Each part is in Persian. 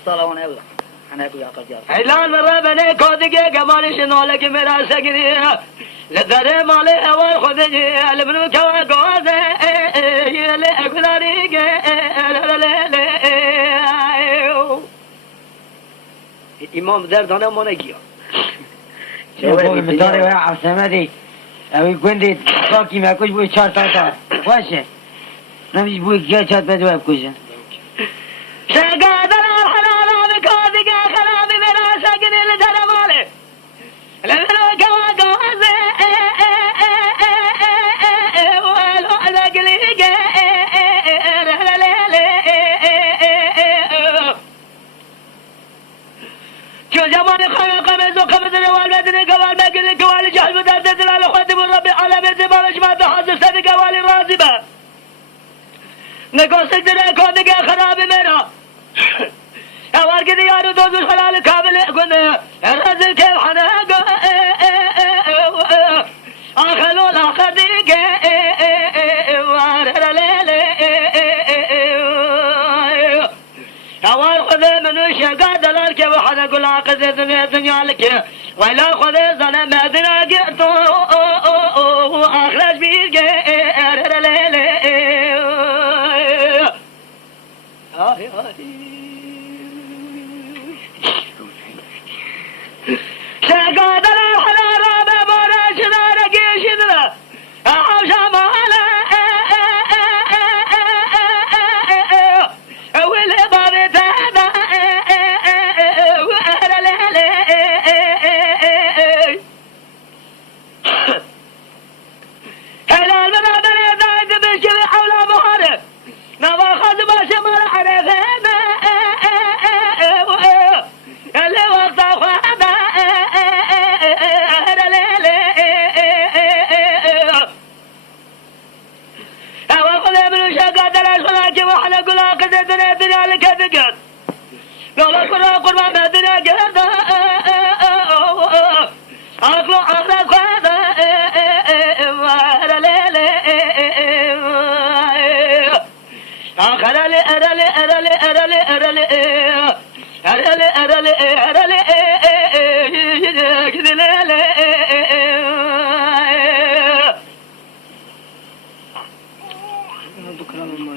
السلام عليكم أنا أقول يا قدير إعلان ربنا كودك كمان شنولك مراسقني لذر مالي أول خذني البنو كوا جوازة يلي أقدريك إمام دردانه ما نگیا بوی مداره و عفسمه دی اوی گوندی باکی مکوش بوی 4 تا باشه نمیش بوی گیا چات بده بکشن شقادر الحلال بكودك خرابي مراسقني لذر مالي البنو كوا جوازة ولو أذقليك شو زمان خير قمز وقمز الوال بدن قوال بقل قوال جهل بدن دلال خدم الرب على مرتبة ما بحظ سبي قوال الرازبة نقصك دل كودك خرابي مرا اوار كده يارو دوز الحلال كامل قلنا الرزق كيف حناق اخلو الاخر ديك وارر ليلي اوار خذ منو شقا دلال كيف حناق الاخر دنيا لك ولا خذ ظلم ادنا قرطو اخرج بيك ارر ليلي شقادر الحلال بابورا شدار قيشدنا حوشا مالا واللي بابي تهدى وأهل ليلي هلال من أبني دايد بشكل حول بحر نظر خدمة شمال حرفين اللي وقت أخوانا أهل ليلي أوقف من شقات الأسفلاك وحنا قلا قدتنا الدنيا لك فقر قولا قرى قرى ما الدنيا قرد أخلو أخلق خوانا أهل ليلي أخلالي أرالي أرالي أرالي أرالي أرالي أرالي أرالي كذي ليلي بكرة والله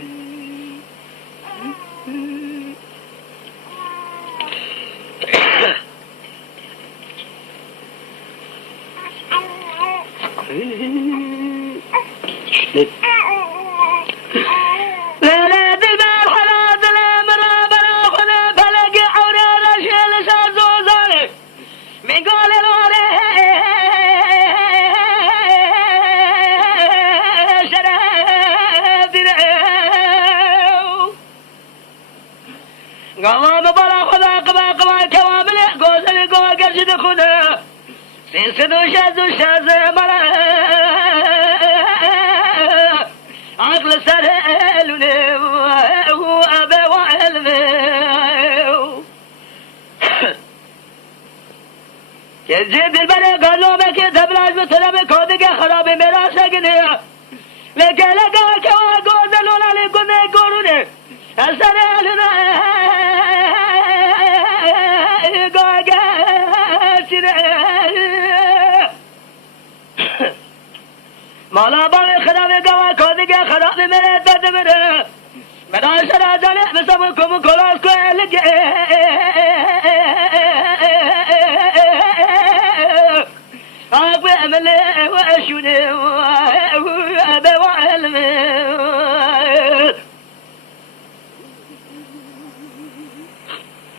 ليلة دمار حلال الأمر بلا خذ فلق عوري الأشياء لسان زوزاني من قول الوري شرف درعو قوام بلا خذ قبا كوامل قوزل قوى قرشد خذ سنسدو شاز ملا عقل سهلني وأبي وعلمي كذب البلد قالوا بك تبلاش بطلب كودك خرابي مراسقني لك كوا قوزلونا لكنا يقولوني أسرعلنا مالا بابي خرابي قوا كودك خرابي مرة تدمر منا شرا جاني بسم كم كلاس كو لك